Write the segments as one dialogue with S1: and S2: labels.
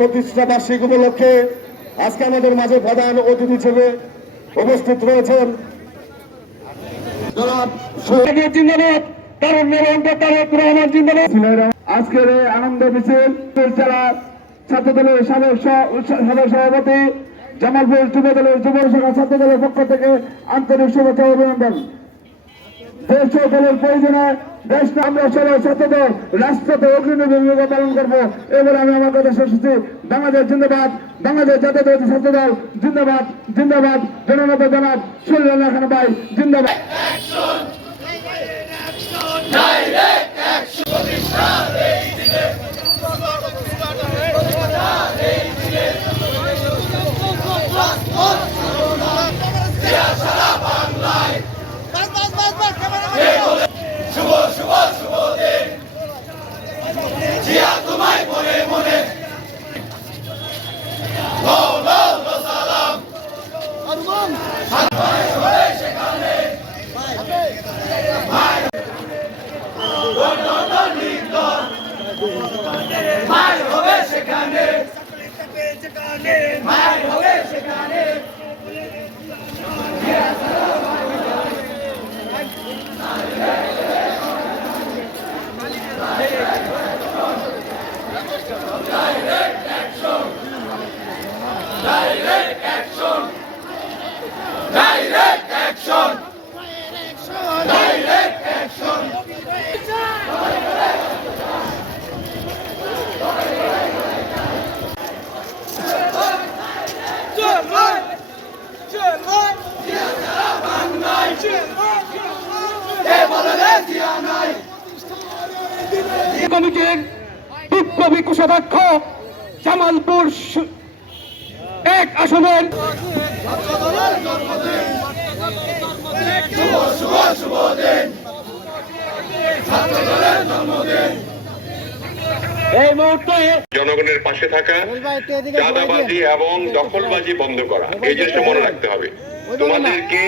S1: প্রতিষ্ঠা বার্ষিক উপলক্ষে আজকে আমাদের মাঝে প্রধান অতিথি হিসেবে উপস্থিত রয়েছেন। আজকের এই আনন্দ মিছিল জেলা ছাত্র দলের সাবেক সভাপতি জামালপুর যুব দলের যুব শাখা ছাত্র দলের পক্ষ থেকে আন্তরিক শুভেচ্ছা অভিনন্দন। দেশ ও দলের প্রয়োজনে। দেশ আমরা সবাই ছাত্রদল রাষ্ট্রতে অগ্রণী ভূমিকা পালন করব। এবার আমি আমার কথা শেষ বাংলাদেশ জিন্দাবাদ। বাংলাদেশ জাতীয়তাবাদী ছাত্রদল জিন্দাবাদ জিন্দাবাদ। জননেতা জনাব সুল্লাহ খান ভাই, জিন্দাবাদ।
S2: বাস Hoje, hoje, ক্যামেরা
S1: কমিটির বিপ্লবী কোষাধ্যক্ষ জামালপুর এক আসনের এই মুহূর্তে
S3: জনগণের পাশে থাকা, চাঁদাবাজি এবং দখলবাজি বন্ধ করা, এই জিনিসটা মনে রাখতে হবে। তোমাদেরকে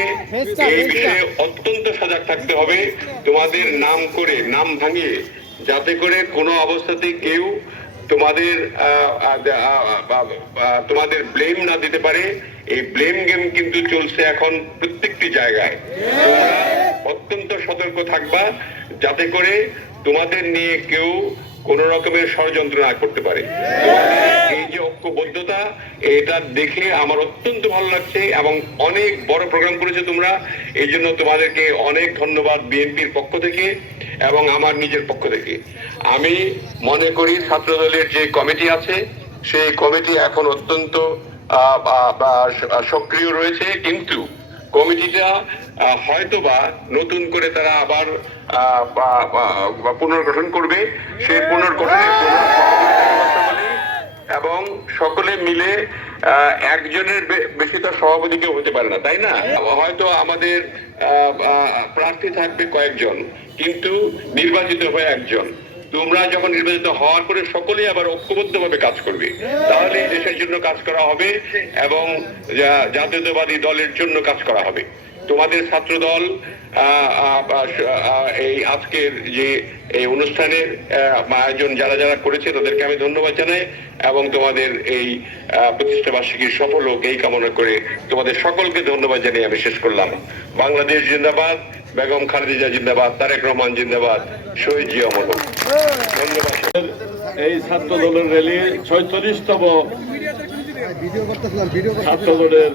S3: এই বিষয়ে অত্যন্ত সজাগ থাকতে হবে। তোমাদের নাম করে, নাম ভাঙিয়ে, যাতে করে কোনো অবস্থাতে কেউ তোমাদের তোমাদের ব্লেম না দিতে পারে। এই ব্লেম গেম কিন্তু চলছে এখন প্রত্যেকটি জায়গায়। অত্যন্ত সতর্ক থাকবা, যাতে করে তোমাদের নিয়ে কেউ কোন রকমের ষড়যন্ত্র না করতে পারে। এই যে ঐক্যবদ্ধতা, এটা দেখে আমার অত্যন্ত ভালো লাগছে এবং অনেক বড় প্রোগ্রাম করেছে তোমরা। এই জন্য তোমাদেরকে অনেক ধন্যবাদ বিএনপির পক্ষ থেকে এবং আমার নিজের পক্ষ থেকে। আমি মনে করি ছাত্র দলের যে কমিটি আছে, সেই কমিটি এখন অত্যন্ত সক্রিয় রয়েছে। কিন্তু কমিটিটা হয়তোবা নতুন করে তারা আবার পুনর্গঠন করবে। সেই পুনর্গঠনে এবং সকলে মিলে একজনের বেশি তার সভাপতি কেউ হতে পারে না, তাই না? হয়তো আমাদের প্রার্থী থাকবে কয়েকজন, কিন্তু নির্বাচিত হয় একজন। তোমরা যখন নির্বাচিত হওয়ার পরে সকলেই আবার ঐক্যবদ্ধভাবে কাজ করবে। তাহলে দেশের জন্য কাজ করা হবে এবং জাতীয়তাবাদী দলের জন্য কাজ করা হবে। তোমাদের ছাত্র দল এই আজকের যে এই অনুষ্ঠানের আয়োজন যারা যারা করেছে তাদেরকে আমি ধন্যবাদ জানাই এবং তোমাদের এই প্রতিষ্ঠা বার্ষিকীর সফল হোক এই কামনা করে তোমাদের সকলকে ধন্যবাদ জানিয়ে আমি শেষ করলাম। বাংলাদেশ জিন্দাবাদ। বেগম খালেদা জিন্দাবাদ, তারেক রহমান জিন্দাবাদ, শহীদ জিয়া অমর ধন্যবাদ।
S4: এই ছাত্র দলের র্যালি ছয়চল্লিশতম ছাত্র দলের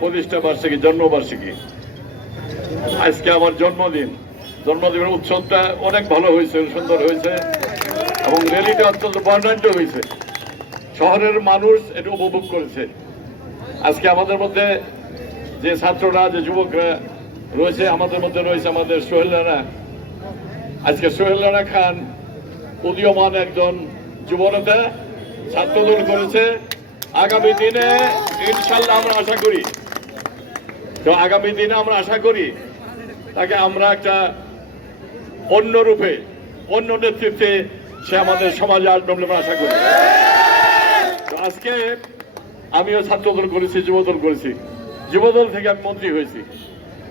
S4: প্রতিষ্ঠা বার্ষিকী, জন্মবার্ষিকী। আজকে আমার জন্মদিন। জন্মদিনের উৎসবটা অনেক ভালো হয়েছে, সুন্দর হয়েছে, এবং র্যালিটা অত্যন্ত বর্ণাঢ্য হয়েছে। শহরের মানুষ এটা উপভোগ করেছে। আজকে আমাদের মধ্যে যে ছাত্ররা, যে যুবকরা রয়েছে, আমাদের মধ্যে রয়েছে আমাদের সোহেল রানা। আজকে সোহেল রানা খান উদীয়মান একজন যুবনেতা ছাত্রদল করেছে। আগামী দিনে ইনশাল্লাহ আমরা আশা করি, তো আগামী দিনে আমরা আশা করি তাকে আমরা একটা অন্য রূপে, অন্য নেতৃত্বে সে আমাদের সমাজে আসবে বলে আশা করি। আজকে আমিও ছাত্রদল করেছি যুবদল করেছি। যুবদল থেকে আমি মন্ত্রী হয়েছি।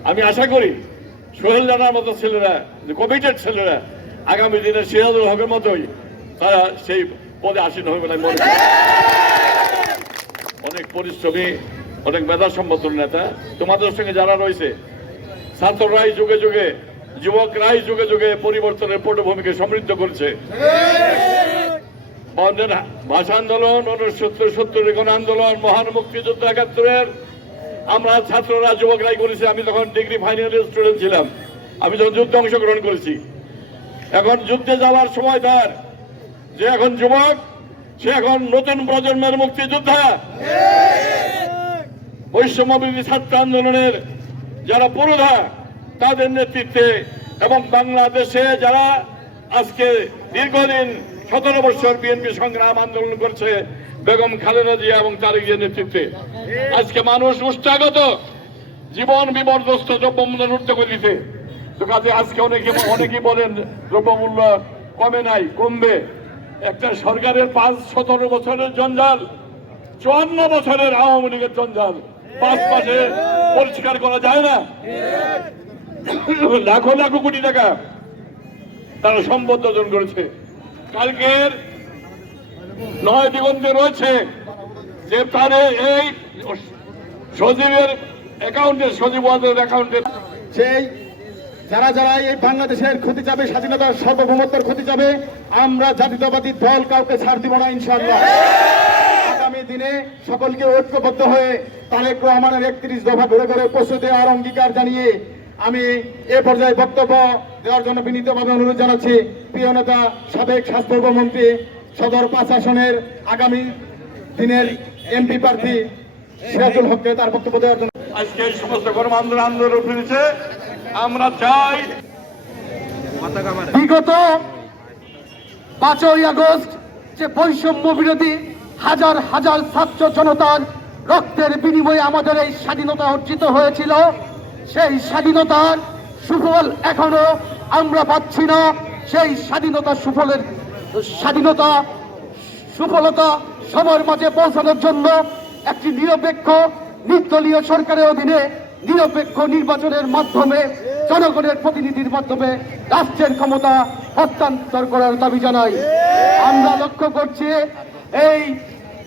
S4: আমি আশা করি সোহেল রানার মতো ছেলেরা, যে কমিটেড ছেলেরা, আগামী দিনে সিরাজুল হকের মতোই তারা সেই পদে আসীন হবে বলে মনে করি। অনেক পরিশ্রমী, অনেক মেধা সম্পন্ন নেতা। তোমাদের সঙ্গে যারা রয়েছে ছাত্ররাই যুগে যুগে যুবকরাই যুগে যুগে পরিবর্তনের পটভূমিকে সমৃদ্ধ করছে। ভাষা আন্দোলন উনসত্তর সত্তর গণ আন্দোলন, মহান মুক্তিযুদ্ধ একাত্তরের আমরা ছাত্ররা, যুবকরাই করেছি। আমি তখন ডিগ্রি ফাইনাল স্টুডেন্ট ছিলাম, আমি যখন যুদ্ধে অংশগ্রহণ করেছি। এখন যুদ্ধে যাওয়ার সময় তার, যে এখন যুবক, সে এখন নতুন প্রজন্মের মুক্তিযোদ্ধা। বৈষম্য বিরোধী ছাত্র আন্দোলনের যারা পুরোধা, তাদের নেতৃত্বে এবং বাংলাদেশে যারা আজকে দীর্ঘদিন সতেরো বছর বিএনপি সংগ্রাম আন্দোলন করছে বেগম খালেদা জিয়া এবং তারেক জিয়ার নেতৃত্বে। আজকে মানুষ উষ্ঠাগত জীবন বিপর্যস্ত দ্রব্যমূল্য উঠতে দিতে তো কাজে আজকে অনেকে অনেকেই বলেন, দ্রব্যমূল্য কমে নাই, কমবে। একটা সরকারের পাঁচ সতেরো বছরের জঞ্জাল, চুয়ান্ন বছরের আওয়ামী লীগের জঞ্জাল, পাঁচ মাসে পরিষ্কার করা যায় না। লাখো লাখো কোটি টাকা তারা সম্পদ অর্জন করেছে। কালকের নয় দিগন্তে রয়েছে যে তারে এই সজীবের অ্যাকাউন্টে সজীব ওয়াজের অ্যাকাউন্টে
S5: সেই যারা যারা এই বাংলাদেশের ক্ষতি চাবে, স্বাধীনতার সার্বভৌমত্বের ক্ষতি চাবে, আমরা জাতীয়তাবাদী দল কাউকে ছাড় দিব না, ইনশাআল্লাহ। আগামী দিনে সকলকে ঐক্যবদ্ধ হয়ে তারেক রহমানের একত্রিশ দফা ঘুরে ঘুরে পশু আর অঙ্গীকার জানিয়ে আমি এ পর্যায়ে বক্তব্য দেওয়ার জন্য বিনীতভাবে অনুরোধ জানাচ্ছি। প্রিয় নেতা, সাবেক স্বাস্থ্য উপমন্ত্রী সদর পাঁচ আসনের আগামী দিনের এমপি প্রার্থী সিরাজুল হককে তার বক্তব্য দেওয়ার জন্য
S4: আজকে এই সমস্ত গরম আন্দোলন আন্দোলন ফিরেছে। আমরা চাই
S2: বিগত পাঁচই আগস্ট যে বৈষম্য বিরোধী হাজার হাজার ছাত্র জনতার রক্তের বিনিময়ে আমাদের এই স্বাধীনতা অর্জিত হয়েছিল সেই স্বাধীনতার সুফল এখনও আমরা পাচ্ছি না সেই স্বাধীনতা সুফলের স্বাধীনতা, সুফলতা সবার মাঝে পৌঁছানোর জন্য একটি নিরপেক্ষ নির্দলীয় সরকারের অধীনে নিরপেক্ষ নির্বাচনের মাধ্যমে জনগণের প্রতিনিধির মাধ্যমে রাষ্ট্রের ক্ষমতা হস্তান্তর করার দাবি জানাই। আমরা লক্ষ্য করছি এই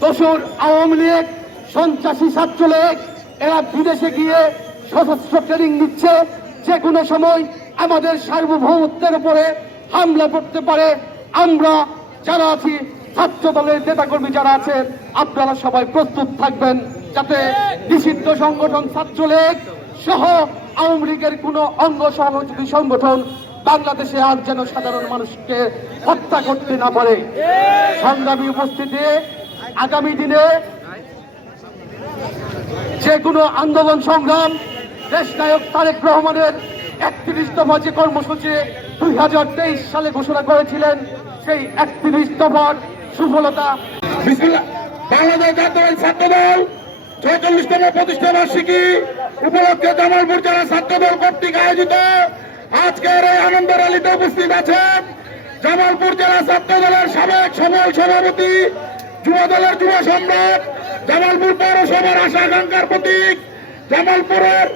S2: দোসর আওয়ামী লীগ সন্ত্রাসী ছাত্রলীগ, এরা বিদেশে গিয়ে সশস্ত্র ট্রেনিং নিচ্ছে। যে কোনো সময় আমাদের সার্বভৌমত্বের উপরে হামলা করতে পারে। আমরা যারা আছি ছাত্র দলের নেতাকর্মী যারা আছেন, আপনারা সবাই প্রস্তুত থাকবেন যাতে নিষিদ্ধ সংগঠন, ছাত্রলীগ সহ আওয়ামী লীগের কোন অঙ্গ সহযোগী সংগঠন বাংলাদেশে আর যেন সাধারণ মানুষকে হত্যা করতে না পারে। সংগ্রামী উপস্থিতি, আগামী দিনে যে কোনো আন্দোলন সংগ্রাম, দেশ নায়ক তারেক রহমানের একত্রিশ দফা যে কর্মসূচি দুই হাজার তেইশ সালে ঘোষণা করেছিলেন সেই একত্রিশ দফার সুফলতা।
S6: বাংলাদেশ জাতীয় ছাত্র দল ছয়চল্লিশতম প্রতিষ্ঠা বার্ষিকী উপলক্ষে জামালপুর জেলা ছাত্র দল কর্তৃক আয়োজিত আজকের এই আনন্দ র্যালিতে উপস্থিত আছেন জামালপুর জেলা ছাত্র দলের সাবেক সমল সভাপতি, যুব দলের যুব সম্রাট, জামালপুর পৌরসভার আশা আকাঙ্ক্ষার প্রতীক, জামালপুরের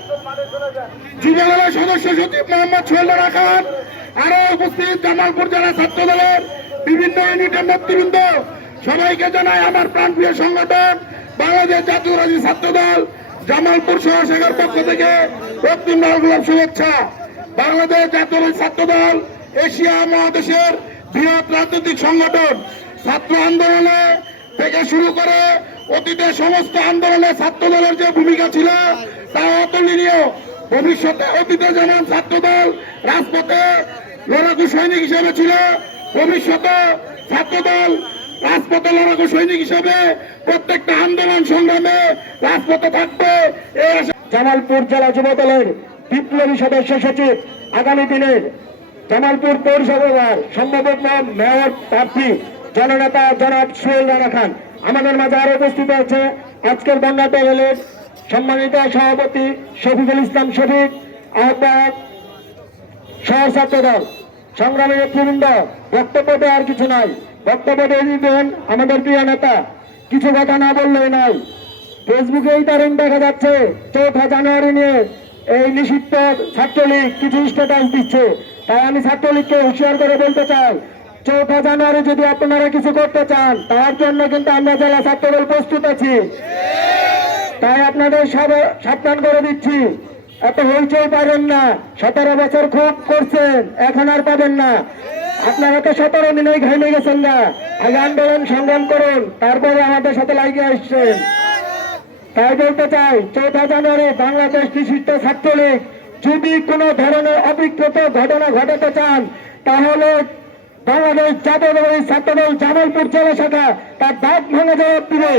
S6: যুব দলের সদস্য সচিব মোহাম্মদ সোহেলরা খান আরও উপস্থিত জামালপুর জেলা ছাত্র দলের বিভিন্ন ইউনিটের নেতৃবৃন্দ, সবাইকে জানাই আমার প্রাণপ্রিয় সংগঠন, বাংলাদেশ জাতীয়বাদী ছাত্র দল জামালপুর শহর পক্ষ থেকে রক্তিম লাল শুভেচ্ছা। বাংলাদেশ জাতীয়বাদী ছাত্র দল এশিয়া মহাদেশের বৃহৎ রাজনৈতিক সংগঠন, ছাত্র আন্দোলনে থেকে শুরু করে অতীতের সমস্ত আন্দোলনে ছাত্র দলের যে ভূমিকা ছিল, তা অতুলনীয়। ভবিষ্যতে অতীতে যেমন ছাত্র দল রাজপথে লড়াকু সৈনিক হিসেবে ছিল ভবিষ্যতে ছাত্র দল রাজপথে লড়াকু সৈনিক হিসেবে প্রত্যেকটা আন্দোলন সংগ্রামে রাজপথে থাকবে জামালপুর জেলা যুব দলের বিপ্লবী সদস্য সচিব আগামী দিনের জামালপুর পৌরসভার সম্ভাবক মেয়র প্রার্থী জননেতা জনাব সোহেল রানা খান। আমাদের মাঝে আরও উপস্থিত আছে আজকের বন্যা দলের সম্মানিত সভাপতি শফিকুল ইসলাম শফিক, আহ্বায়ক সহছাত্র দল সংগ্রামী নেতৃবৃন্দ বক্তব্য দেওয়ার কিছু নাই। বক্তব্য দিয়ে দিবেন আমাদের প্রিয় নেতা। কিছু কথা না বললেই নাই। ফেসবুকে এই তারুণ দেখা যাচ্ছে, চৌঠা জানুয়ারি নিয়ে এই নিষিদ্ধ ছাত্রলীগ কিছু স্ট্যাটাস দিচ্ছে। তাই আমি ছাত্রলীগকে হুঁশিয়ার করে বলতে চাই, চৌঠা জানুয়ারি যদি আপনারা কিছু করতে চান, তার জন্য কিন্তু আমরা জেলা ছাত্রদল প্রস্তুত আছি। তাই আপনাদের সব সাবধান করে দিচ্ছি। এত হইচই পারেন না। সতেরো বছর খুব করছেন, এখন আর পাবেন না। আপনারা তো সতেরো দিনে ঘাইমে গেছেন না। আগে আন্দোলন সংগ্রাম করুন, তারপরে আমাদের সাথে লাগিয়ে আসছেন। তাই বলতে চাই, চৌঠা জানুয়ারি বাংলাদেশ নিষিদ্ধ ছাত্রলীগ, যদি কোনো ধরনের অবিকৃত ঘটনা ঘটাতে চান, তাহলে বাংলাদেশ জাতীয় ছাত্রদল জামালপুর জেলা শাখা তার দাঁত ভাঙা দিবে